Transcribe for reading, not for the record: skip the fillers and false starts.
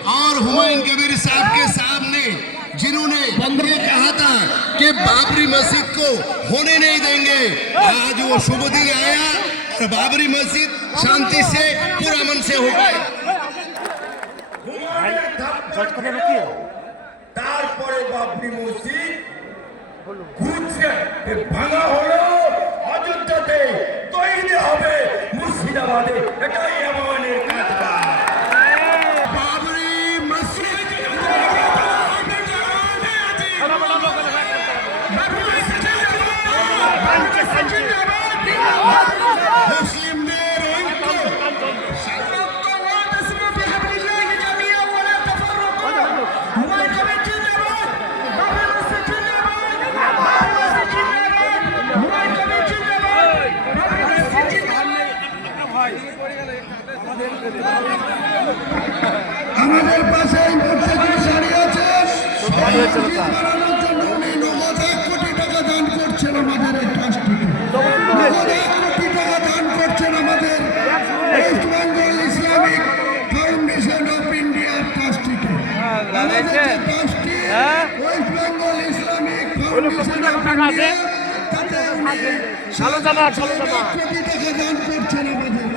और हुमायूं कबीर साहब के सामने जिन्होंने ये कहा था कि बाबरी मस्जिद को होने नहीं देंगे, आज वो शुभ दिन आया और बाबरी मस्जिद शांति से पुरअमन से हो गए। তারপরে বাবরি মসজিদ ঘুরছে ভাঙা হলো, অযোধ্যাতে তৈরি হবে মুর্শিদাবাদে, এটাই আমাদের কাজ। बाबरी मस्जिद মুসলিমদের ঐক্য আমাদের পাশে সারি আছে, 1 কোটি টাকা দান করছেন আমাদের এই ট্রাস্টটিকে, 1 কোটি টাকা দান করছেন আমাদের West Bengal Islamic Foundation of India ট্রাস্টটিকে। আমাদের যে ট্রাস্টটি West Bengal Islamic Foundation of India, তাতে 1 কোটি টাকা দান করছেন আমাদের।